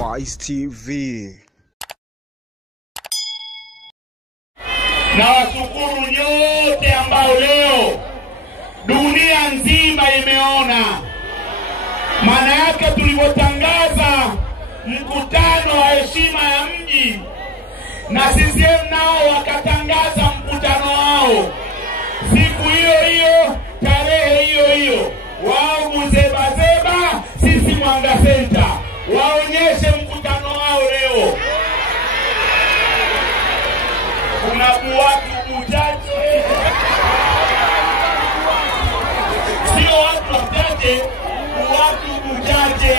Wise TV. Na washukuru nyote ambao leo dunia nzima imeona. Maana yake tulipotangaza mkutano wa heshima ya mji na CCM nao wakatangaza mkutano wao siku hiyo hiyo, tarehe hiyo hiyo, wao Muzebazeba, sisi Mwanga Center, waonyeshe mkutano wao leo. Kuna watu uchache, sio watu wachache, watu uchache.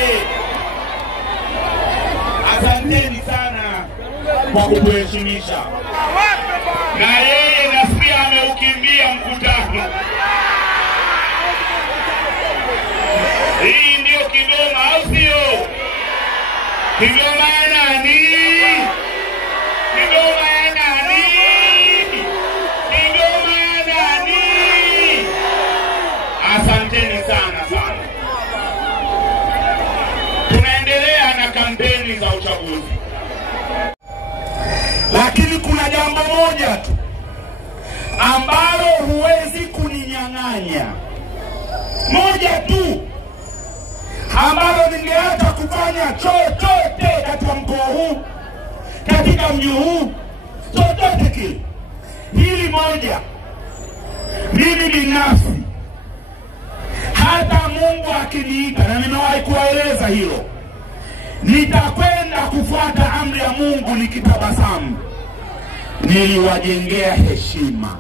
Asanteni sana kwa kutuheshimisha. Na yeye nasikia ameukimbia mkutano. Hii ndio Kigoma, au sio? Kigoma ya nani? Kigoma ya nani? Kigoma ya nani? Asanteni sana sana. Tunaendelea na kampeni za uchaguzi. Lakini kuna jambo moja tu ambalo huwezi kuninyang'anya. Moja tu ambalo ningeacha kufanya chochote katika mkoa huu, katika mji huu, chochote kile. Hili moja, mimi binafsi, hata Mungu akiniita, na nimewahi kuwaeleza hilo, nitakwenda kufuata amri ya Mungu nikitabasamu. Niliwajengea heshima.